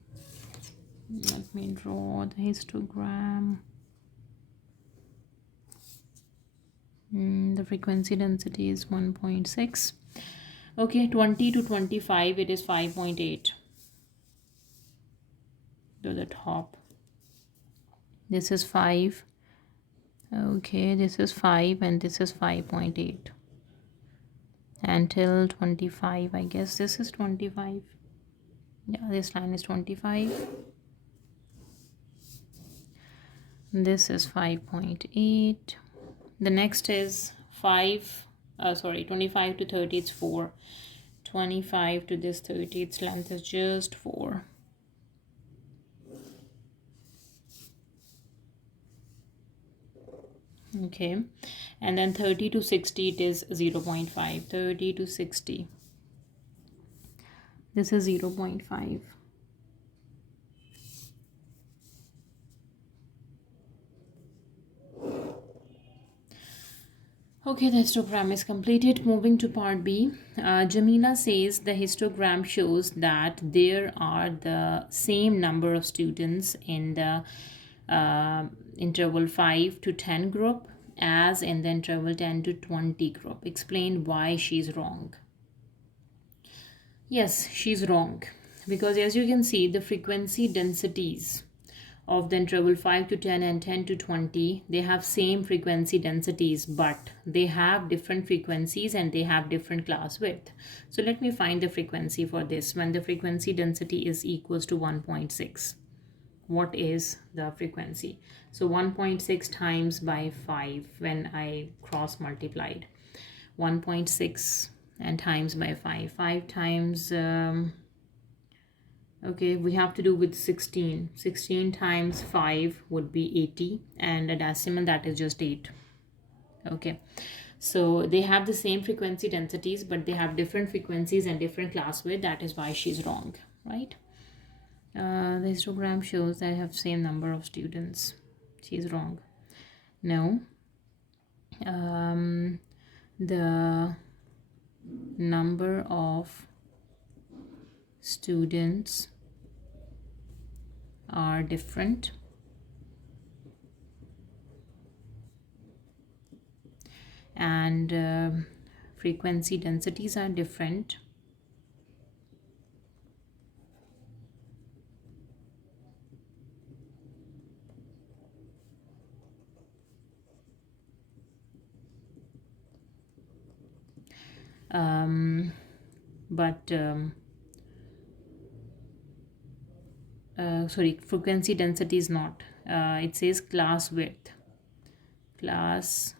Let me draw the histogram. The frequency density is 1.6. Okay, 20 to 25, it is 5.8 to the top. This is 5. Okay, this is 5 and this is 5.8. Until 25, I guess this is 25. Yeah, this line is 25. This is 5.8. The next is 25 to 30, it's 4. 25 to this 30, its length is just 4. Okay, and then 30 to 60, it is 0.5. 30 to 60, this is 0.5. Okay, the histogram is completed. Moving to part B. Jamila says the histogram shows that there are the same number of students in the interval 5 to 10 group as in the interval 10 to 20 group. Explain why she's wrong. Yes, she's wrong, because as you can see, the frequency densities of the interval 5 to 10 and 10 to 20, they have same frequency densities, but they have different frequencies and they have different class width. So let me find the frequency for this. When the frequency density is equals to 1.6, what is the frequency? So 1.6 times by 5 when I cross multiplied. 1.6 and times by 5. 5 times okay, we have to do with 16. 16 times 5 would be 80, and a decimal, that is just 8. Okay, so they have the same frequency densities, but they have different frequencies and different class width. That is why she's wrong, right? The histogram shows that I have same number of students. She's wrong. No, The number of students are different, and frequency densities are different. But sorry, frequency density is not. It says class width. Class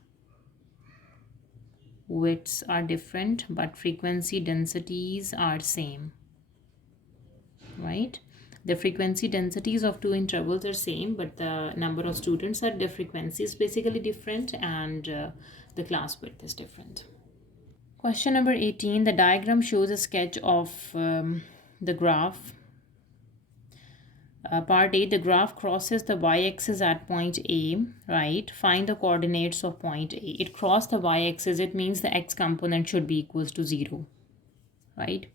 widths are different, but frequency densities are same, right? The frequency densities of two intervals are same, but the number of students are the frequency is basically different, and the class width is different. Question number 18. The diagram shows a sketch of the graph. Part A, the graph crosses the y-axis at point A, right? Find the coordinates of point A. It crossed the y-axis, it means the x component should be equals to 0, right?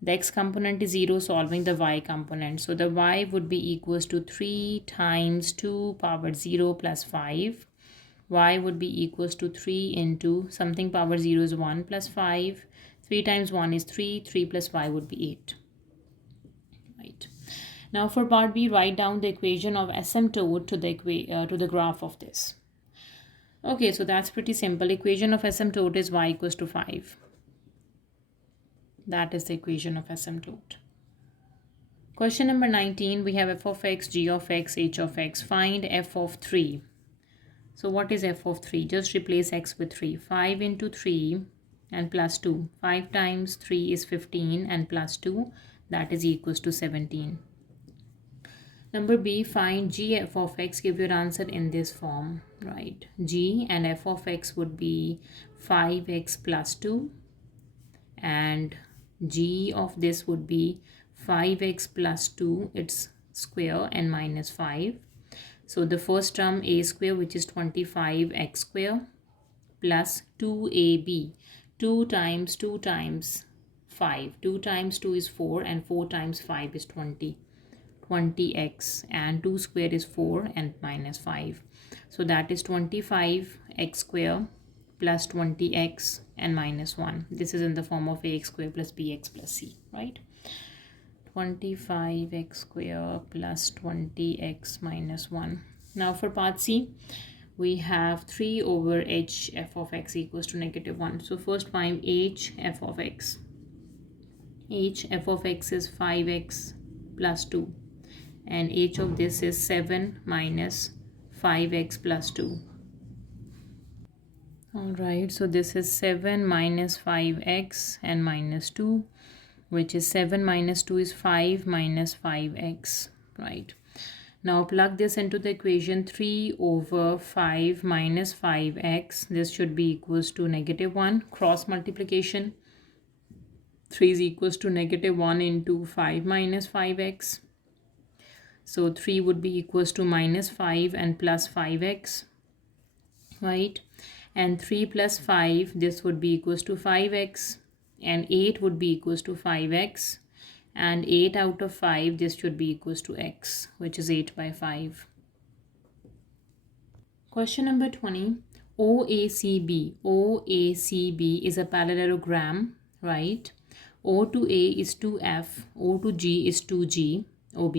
The x component is 0, solving the y component. So the y would be equals to 3 times 2 power 0 plus 5. Y would be equals to 3 into something power 0 is 1 plus 5. 3 times 1 is 3. 3 plus 5 would be 8. Right. Now for part B, write down the equation of asymptote to the graph of this. Okay, so that's pretty simple. Equation of asymptote is y equals to 5. That is the equation of asymptote. Question number 19, we have f of x, g of x, h of x. Find f of 3. So what is f of 3? Just replace x with 3. 5 into 3 and plus 2. 5 times 3 is 15 and plus 2, that is equals to 17. Number B, find g f of x. Give your answer in this form, right? G and f of x would be 5x plus 2, and g of this would be 5x plus 2, its square, and minus 5. So the first term a square, which is 25x square, plus 2ab. 2 times 2 times 5. 2 times 2 is 4, and 4 times 5 is 20. 20x, and 2 square is 4 and minus 5. So that is 25x square plus 20x and minus 1. This is in the form of ax square plus bx plus c, right? 25x square plus 20x minus 1. Now for part C, we have 3 over h f of x equals to negative 1. So first find h f of x. H f of x is 5x plus 2. And h of this is 7 minus 5x plus 2. Alright, so this is 7 minus 5x and minus 2, which is 7 minus 2 is 5 minus 5x, right? Now plug this into the equation. 3 over 5 minus 5x, this should be equals to negative 1. Cross multiplication, 3 is equals to negative 1 into 5 minus 5x. So 3 would be equals to minus 5 and plus 5x, right? And 3 plus 5, this would be equals to 5x, and 8 would be equals to 5x, and 8 out of 5, this should be equals to x, which is 8 by 5. Question number 20, OACB. OACB is a parallelogram, right? O to A is 2F, O to G is 2G, OB.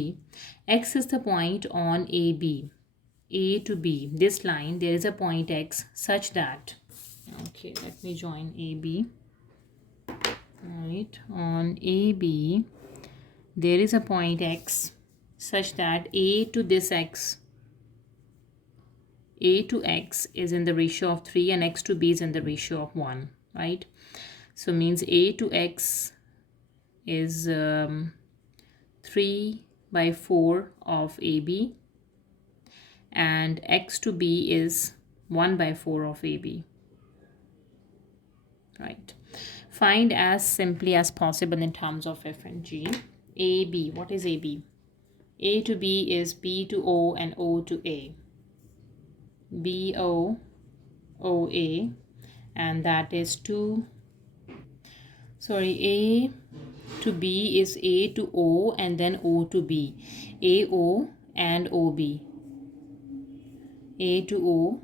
X is the point on AB. A to B, this line, there is a point X such that, okay, let me join AB, right? On AB, there is a point X such that A to this X, A to X is in the ratio of 3 and X to B is in the ratio of 1, right? So means A to X is 3 by 4 of AB, and x to b is 1 by 4 of AB, right? Find as simply as possible in terms of f and g. AB, what is AB? A to B is B to O and O to A. BO OA, and that is 2, sorry, A to B is A to O and then O to B. AO and OB. A to O,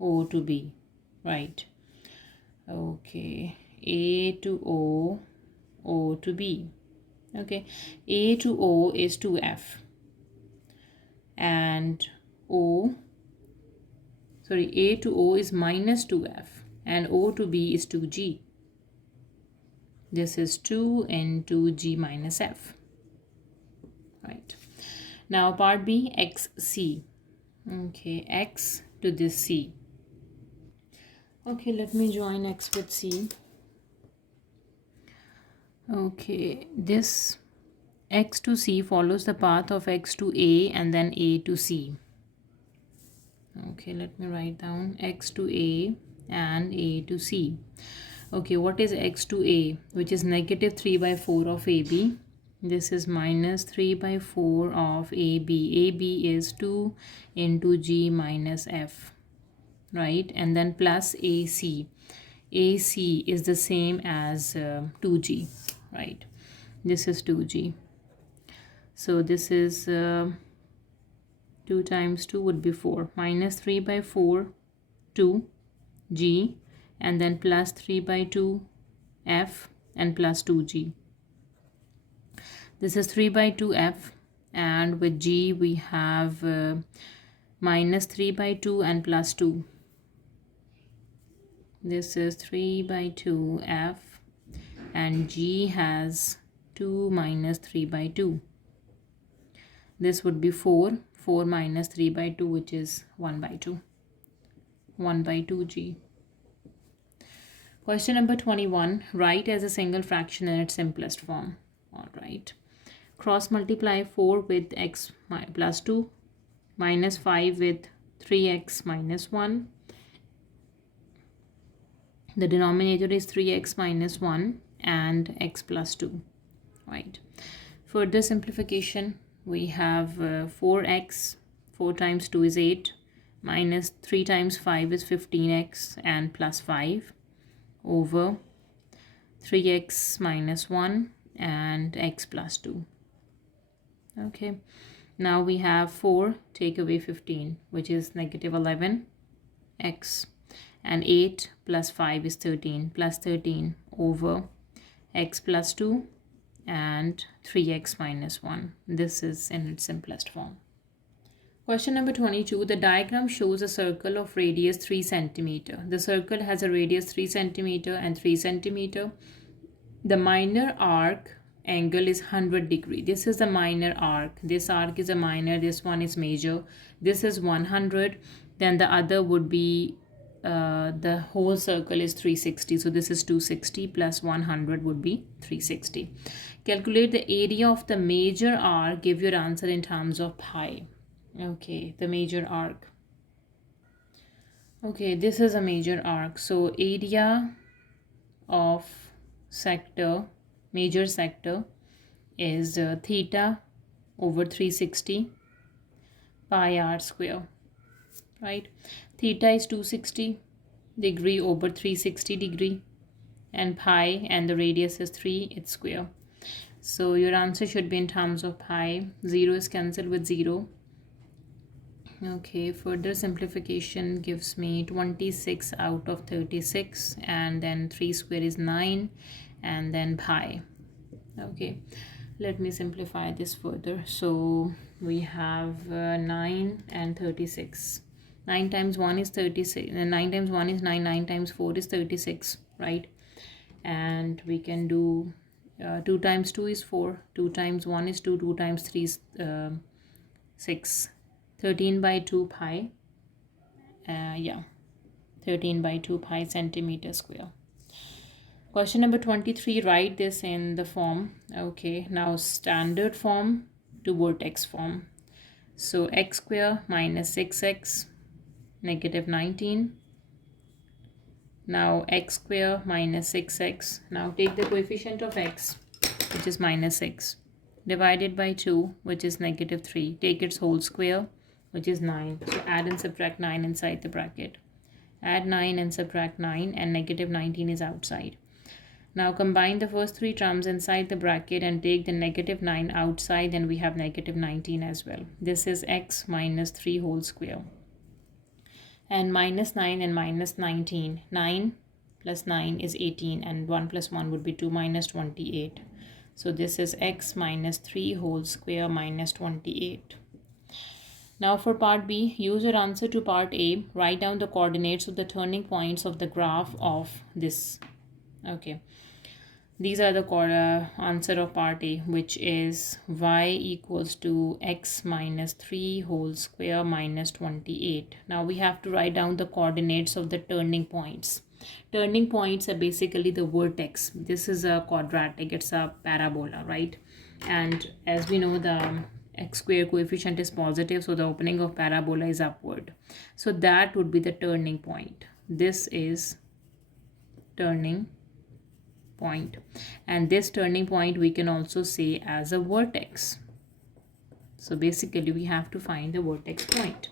O to B, right? Okay, A to O, O to B. Okay, A to O is 2F and A to O is minus 2F and O to B is 2G. This is 2 into G minus F, right? Now part B, XC. Okay, X to this C. Okay, let me join X with C. Okay, this X to C follows the path of X to A and then A to C. Okay, let me write down X to A and A to C. Okay, what is X to A? Which is negative 3 by 4 of AB. This is minus 3 by 4 of AB. AB is 2 into G minus F, right? And then plus AC. AC is the same as 2G, right? This is 2G. So this is 2 times 2 would be 4. Minus 3 by 4, 2G, and then plus 3 by 2, F, and plus 2G. This is 3 by 2 F, and with G we have minus 3 by 2 and plus 2. This is 3 by 2 F, and G has 2 minus 3 by 2. This would be 4. 4 minus 3 by 2, which is 1 by 2. 1 by 2G. Question number 21. Write as a single fraction in its simplest form. All right. Cross multiply 4 with x plus 2, minus 5 with 3x minus 1. The denominator is 3x minus 1 and x plus 2. Right. Further simplification, we have 4x, 4 times 2 is 8, minus 3 times 5 is 15x and plus 5 over 3x minus 1 and x plus 2. Okay, now we have 4, take away 15, which is negative 11x, and 8 plus 5 is 13, plus 13 over x plus 2 and 3x minus 1. This is in its simplest form. Question number 22. The diagram shows a circle of radius 3 cm. The circle has a radius 3 cm and 3 cm. The minor arc angle is 100 degree. This is the minor arc. This arc is a minor, this one is major. This is 100. Then the other would be the whole circle is 360. So this is 260 plus 100 would be 360. Calculate the area of the major arc. Give your answer in terms of pi. Okay, the major arc. Okay, this is a major arc. So area of sector, major sector, is theta over 360 pi r square, right? Theta is 260 degree over 360 degree, and pi and the radius is 3, it's square. So your answer should be in terms of pi. 0 is cancelled with 0. Okay, further simplification gives me 26 out of 36, and then 3 square is 9, and then pi. Okay, let me simplify this further. So we have 9 and 36. 9 times 1 is 36, 9 times 1 is 9, 9 times 4 is 36, right? And we can do 2 times 2 is 4, 2 times 1 is 2, 2 times 3 is 6. 13 by 2 pi, 13 by 2 pi centimeter square. Question number 23, write this in the form. Okay, now standard form to vertex form. So x square minus 6x negative 19. Now x square minus 6x. Now take the coefficient of x, which is minus 6, divided by 2, which is negative 3. Take its whole square, which is 9. So add and subtract 9 inside the bracket. Add 9 and subtract 9, and negative 19 is outside. Now combine the first three terms inside the bracket and take the negative 9 outside, and we have negative 19 as well. This is x minus 3 whole square. And minus 9 and minus 19. 9 plus 9 is 18, and 1 plus 1 would be 2, minus 28. So this is x minus 3 whole square minus 28. Now for part B, use your answer to part A. Write down the coordinates of the turning points of the graph of this. Okay. These are the answer of part A, which is y equals to x minus 3 whole square minus 28. Now we have to write down the coordinates of the turning points. Turning points are basically the vertex. This is a quadratic, it's a parabola, right? And as we know, the x square coefficient is positive, so the opening of parabola is upward. So that would be the turning point. This is turning point, and this turning point we can also say as a vertex. So basically we have to find the vertex point,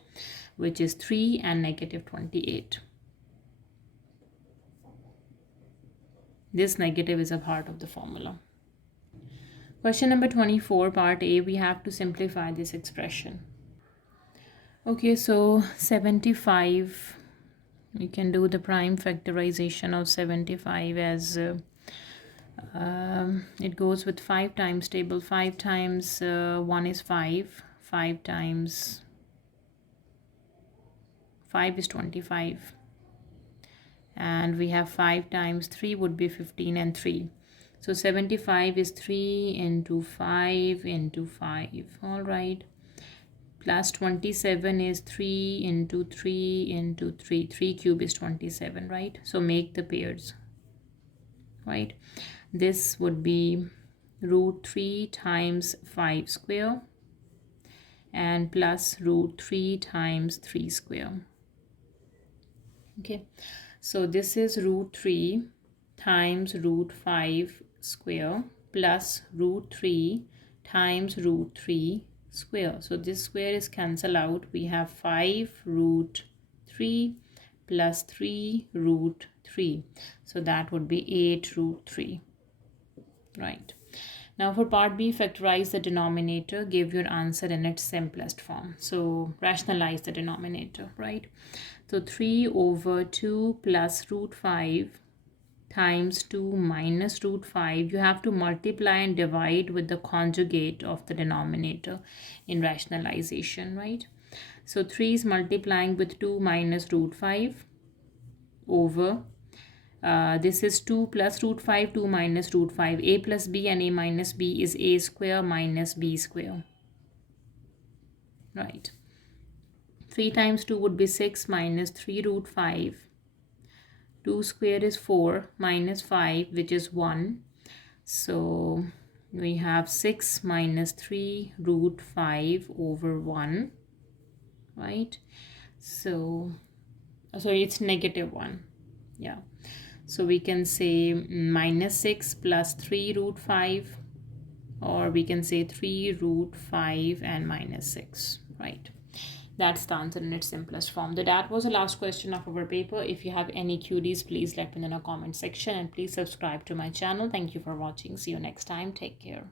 which is 3 and negative 28. This negative is a part of the formula. Question number 24, part A, we have to simplify this expression. Okay, so 75, we can do the prime factorization of 75 as it goes with 5 times table. 5 times 1 is 5. 5 times 5 is 25. And we have 5 times 3 would be 15 and 3. So 75 is 3 into 5 into 5. All right. Plus 27 is 3 into 3 into 3. 3 cube is 27, right? So make the pairs, right? This would be root 3 times 5 square and plus root 3 times 3 square. Okay, so this is root 3 times root 5 square plus root 3 times root 3 square. So this square is cancelled out. We have 5 root 3 plus 3 root 3. So that would be 8 root 3. Right. Now for part B, factorize the denominator, give your answer in its simplest form. So rationalize the denominator, right? So 3 over 2 plus root 5 times 2 minus root 5. You have to multiply and divide with the conjugate of the denominator in rationalization, right? So 3 is multiplying with 2 minus root 5 over this is 2 plus root 5, 2 minus root 5. A plus b and a minus b is a square minus b square. Right. 3 times 2 would be 6 minus 3 root 5. 2 square is 4 minus 5, which is 1. So we have 6 minus 3 root 5 over 1. Right. So it's negative 1. Yeah. So we can say minus 6 plus 3 root 5, or we can say 3 root 5 and minus 6, right? That's the answer in its simplest form. That was the last question of our paper. If you have any queries, please let me know in the comment section, and please subscribe to my channel. Thank you for watching. See you next time. Take care.